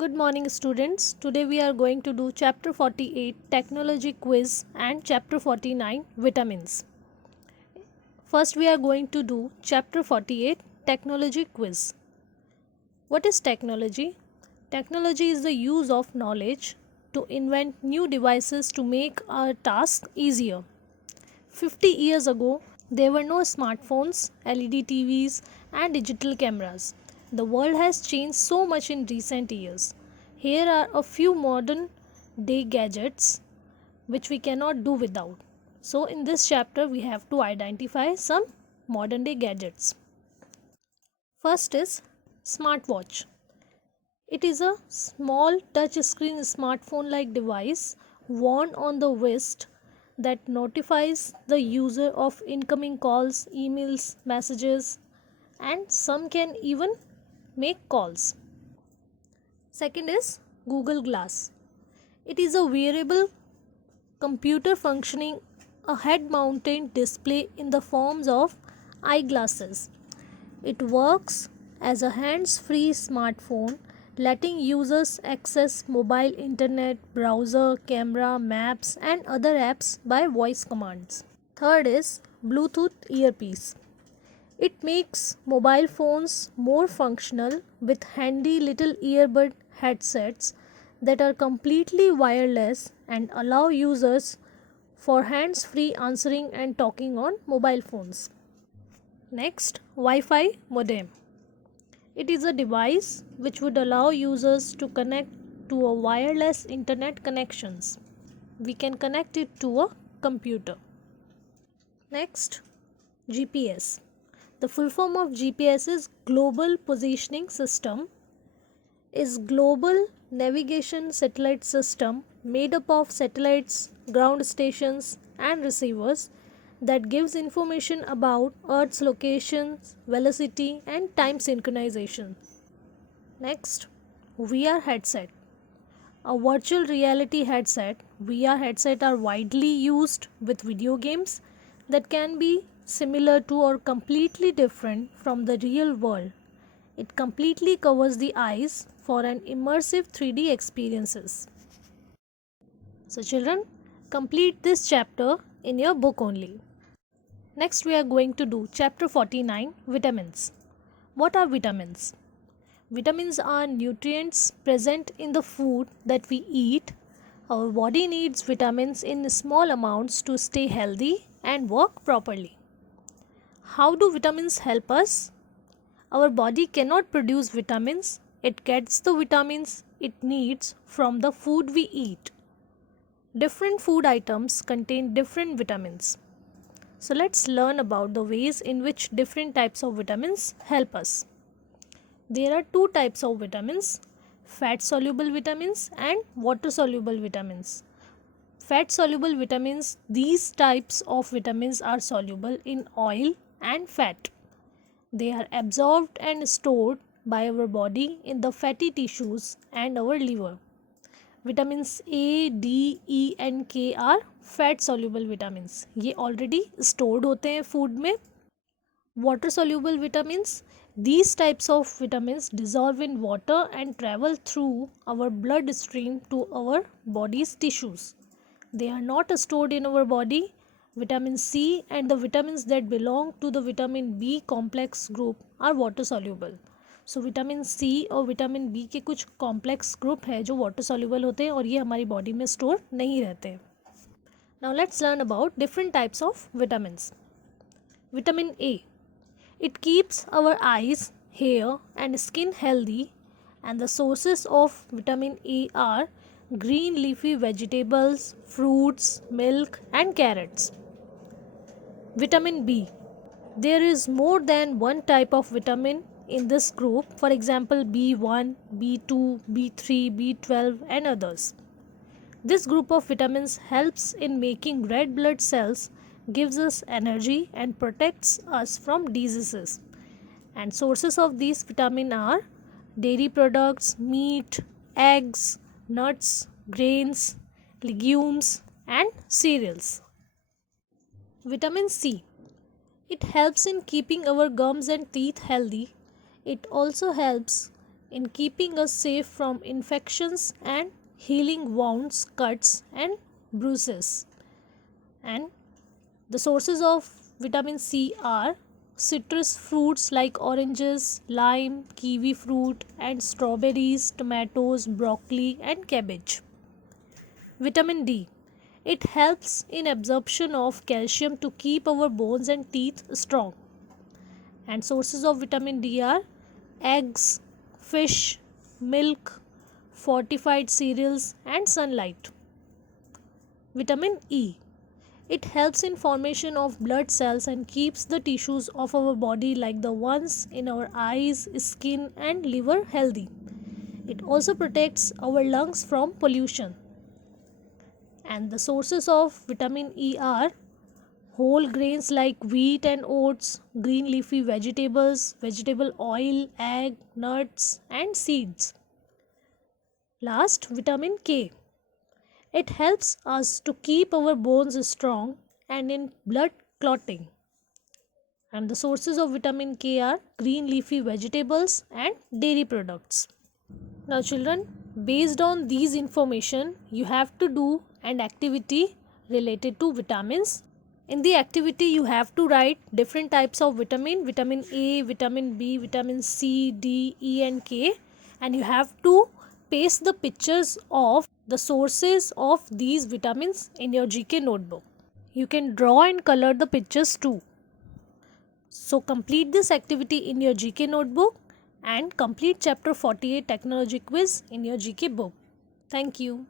Good morning, students. Today we are going to do Chapter 48 Technology Quiz and Chapter 49 Vitamins. First, we are going to do Chapter 48 Technology Quiz. What is technology? Technology is the use of knowledge to invent new devices to make our task easier. 50 years ago, there were no smartphones, LED TVs, and digital cameras. The world has changed so much in recent years. Here are a few modern day gadgets which we cannot do without. So, in this chapter, we have to identify some modern day gadgets. First is smartwatch. It is a small touchscreen smartphone like device worn on the wrist that notifies the user of incoming calls, emails, messages, and some can even make calls. Second is Google Glass. It is a wearable computer functioning a head mounted display in the forms of eyeglasses. It works as a hands-free smartphone, letting users access mobile internet, browser, camera, maps, and other apps by voice commands. Third is Bluetooth earpiece. It makes mobile phones more functional with handy little earbud headsets that are completely wireless and allow users for hands-free answering and talking on mobile phones. Next, Wi-Fi modem. It is a device which would allow users to connect to a wireless internet connections. We can connect it to a computer. Next, GPS. The full form of GPS is Global Positioning System, is global navigation satellite system made up of satellites, ground stations and receivers that gives information about Earth's location, velocity and time synchronization. Next, VR headset. A virtual reality headset, VR headset are widely used with video games that can be similar to or completely different from the real world. It completely covers the eyes for an immersive 3D experiences. So children, complete this chapter in your book only. Next we are going to do chapter 49 Vitamins. What are vitamins? Vitamins are nutrients present in the food that we eat. Our body needs vitamins in small amounts to stay healthy and work properly. How do vitamins help us? Our body cannot produce vitamins. It gets the vitamins it needs from the food we eat. Different food items contain different vitamins. So let's learn about the ways in which different types of vitamins help us. There are two types of vitamins, fat soluble vitamins and water soluble vitamins. Fat soluble vitamins, these types of vitamins are soluble in oil and fat. They are absorbed and stored by our body in the fatty tissues and our liver. Vitamins A, D, E and K are fat soluble vitamins. ये already stored होते हैं food में. Water soluble vitamins, these types of vitamins dissolve in water and travel through our blood stream to our body's tissues. They are not stored in our body. Vitamin C and the vitamins that belong to the vitamin B complex group are water soluble. So vitamin C और vitamin B के कुछ complex group है जो water soluble होते हैं और ये हमारी बॉडी में स्टोर नहीं रहते. Now let's learn about different types of vitamins. Vitamin A, it keeps our eyes, hair and skin healthy, and the sources of vitamin A are green leafy vegetables, fruits, milk and carrots. Vitamin B, there is more than one type of vitamin in this group, for example B1, B2, B3, B12 and others. This group of vitamins helps in making red blood cells, gives us energy and protects us from diseases. And sources of these vitamins are dairy products, meat, eggs, nuts, grains, legumes and cereals. Vitamin C, it helps in keeping our gums and teeth healthy. It also helps in keeping us safe from infections and healing wounds, cuts, and bruises. And the sources of vitamin C are citrus fruits like oranges, lime, kiwi fruit, and strawberries, tomatoes, broccoli, and cabbage. Vitamin D. It helps in absorption of calcium to keep our bones and teeth strong. And sources of vitamin D are eggs, fish, milk, fortified cereals, and sunlight. Vitamin E. It helps in formation of blood cells and keeps the tissues of our body like the ones in our eyes, skin, and liver healthy. It also protects our lungs from pollution. And the sources of vitamin E are whole grains like wheat and oats, green leafy vegetables, vegetable oil, egg, nuts, and seeds. Last, vitamin K. It helps us to keep our bones strong and in blood clotting. And the sources of vitamin K are green leafy vegetables and dairy products. Now children, based on these information, you have to do an activity related to vitamins. In the activity, you have to write different types of vitamin A, vitamin B, vitamin C, D, E and K, and you have to paste the pictures of the sources of these vitamins in your GK notebook. You can draw and color the pictures too. So complete this activity in your GK notebook and complete chapter 48 technology quiz in your GK book. Thank you.